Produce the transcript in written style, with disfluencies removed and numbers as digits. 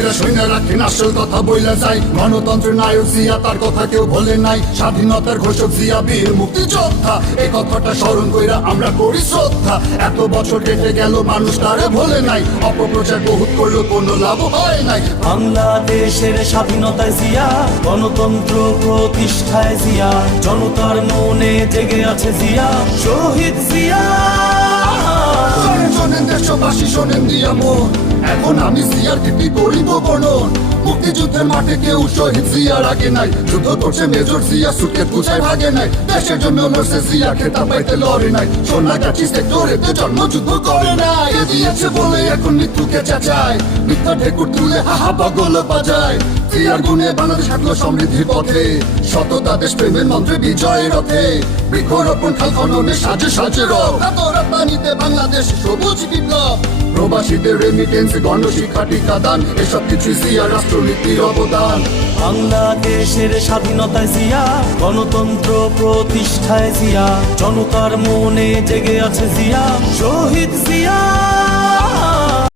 ভাইরা শুনে রাখেন আসল কথা বইলা যায়, গণতন্ত্রের নায়ক জিয়া তার কথা কেউ ভোলে নাই, স্বাধীনতার ঘোষক জিয়া বীর মুক্তিযোদ্ধা, এই কথাটা স্মরণ কইরা আমরা করি শ্রদ্ধা। এত বছর কেটে গেল মানুষ তারে ভোলে নাই, অপপ্রচার বহুত করলো কোনো লাভ হয় নাই। বাংলাদেশের স্বাধীনতায় জিয়া, গণতন্ত্র প্রতিষ্ঠায় জিয়া, জনতার মনে জেগে আছে জিয়া, শহীদ জিয়া। শোনেন শোনেন দেশবাসী শোনেন দিয়া মন, এখন আমি জিয়ার কীর্তি করিব বর্ণন। মুক্তিযুদ্ধের মাঠে কেউ শহীদ জিয়ার আগে নাই, যুদ্ধ করছে মেজর জিয়া সুটকে পুছায় ভাগে নাই, দেশের জন্য লড়ছে জিয়া খেতা পাইতে লড়ে নাই, সোনাগাছি সেক্টরেতে জন্মযুদ্ধ করে নাই। এ দিয়েছে বলে এখন মৃত্যুকে চাচায়, মিথ্যা ঢেকুর তুলে হাহা পাগল বাজায়। জিয়ার গুণে বাংলাদেশ হাঁটলো সমৃদ্ধির পথে, সততা দেশ প্রেমের মন্ত্রে বিজয়ের রথে, বৃক্ষরোপণ খাল খননে সাজে সাজে রব, রপ্তানিতে বাংলাদেশ সবুজ বিপ্লব, প্রবাসীদের রেমিটেন্স গণশিক্ষা টিকাদান, এসব কিছু জিয়া রাষ্ট্রনীতির অবদান। বাংলাদেশের স্বাধীনতায় জিয়া, গণতন্ত্র প্রতিষ্ঠায় জিয়া, জনতার মনে জেগে আছে জিয়া, শহীদ জিয়া।